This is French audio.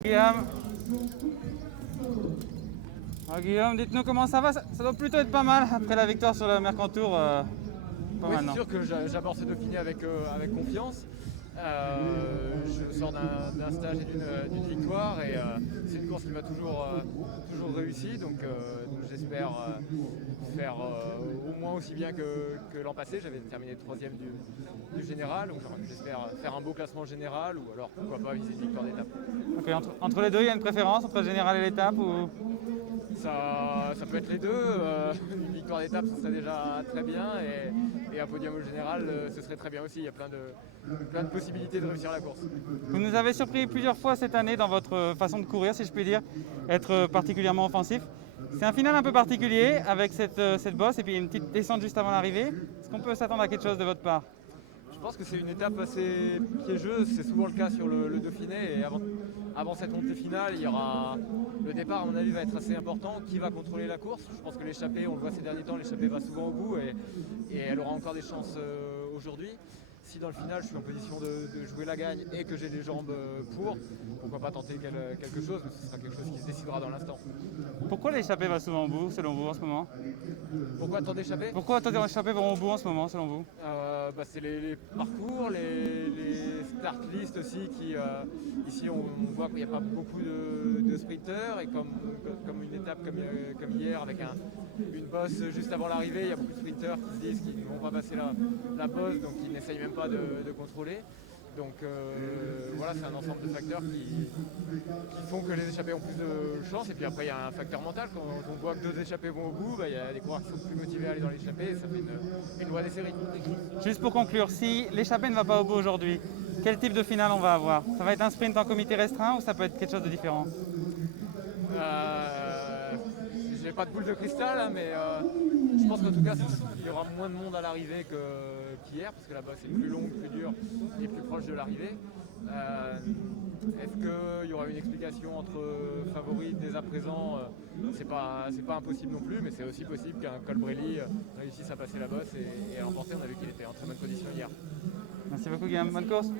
Guillaume, Guillaume, dites-nous comment ça va, ça doit plutôt être pas mal après la victoire sur le Mercantour. Pas Oui, mal, c'est non? sûr que j'aborde ce Dauphiné avec confiance. Je sors d'un stage et d'une victoire et c'est une course qui m'a toujours réussi. Donc j'espère faire au moins aussi bien que l'an passé. J'avais terminé troisième du général, donc j'espère faire un beau classement général ou alors pourquoi pas viser une victoire d'étape. Ok, entre les deux, il y a une préférence entre le général et l'étape ou... Ça peut être les deux. Une victoire d'étape, ce serait déjà très bien. Et un podium au général, ce serait très bien aussi. Il y a plein de possibilités de réussir la course. Vous nous avez surpris plusieurs fois cette année dans votre façon de courir, si je puis dire, être particulièrement offensif. C'est un final un peu particulier avec cette bosse et puis une petite descente juste avant l'arrivée. Est-ce qu'on peut s'attendre à quelque chose de votre part? Je pense que c'est une étape assez piégeuse, c'est souvent le cas sur le Dauphiné. Et avant cette montée finale, il y aura le départ, à mon avis, va être assez important. Qui va contrôler la course? Je pense que l'échappée, on le voit ces derniers temps, l'échappée va souvent au bout et elle aura encore des chances aujourd'hui. Si dans le final je suis en position de jouer la gagne et que j'ai les jambes pourquoi pas tenter quelque chose, mais ce sera quelque chose qui se décidera dans l'instant. Pourquoi l'échappée va souvent au bout, selon vous, en ce moment? Pourquoi tant d'échapper? Pourquoi l'échappée va au bout en ce moment, selon vous? C'est les parcours, les start list aussi qui ici on voit qu'il n'y a pas beaucoup de sprinteurs et comme une étape comme hier avec une bosse juste avant l'arrivée, il y a beaucoup de sprinteurs qui se disent qu'ils ne vont pas passer la bosse, donc ils n'essayent même pas de contrôler. Donc voilà, c'est un ensemble de facteurs qui font que les échappés ont plus de chance. Et puis après, il y a un facteur mental. Quand on voit que deux échappés vont au bout, il y a des coureurs qui sont plus motivés à aller dans l'échappée et ça fait une loi des séries. Juste pour conclure, si l'échappée ne va pas au bout aujourd'hui, quel type de finale on va avoir? Ça va être un sprint en comité restreint ou ça peut être quelque chose de différent? Je n'ai pas de boule de cristal, hein, mais je pense qu'en tout cas, il y aura moins de monde à l'arrivée qu'hier, parce que là-bas c'est plus long, plus dur et plus proche de l'arrivée. Est-ce qu'il y aura une explication entre favoris dès à présent? C'est pas impossible non plus, mais c'est aussi possible qu'un Colbrelli réussisse à passer la bosse et à l'emporter. On a vu qu'il était en très bonne condition hier. Merci beaucoup Guillaume, bonne course.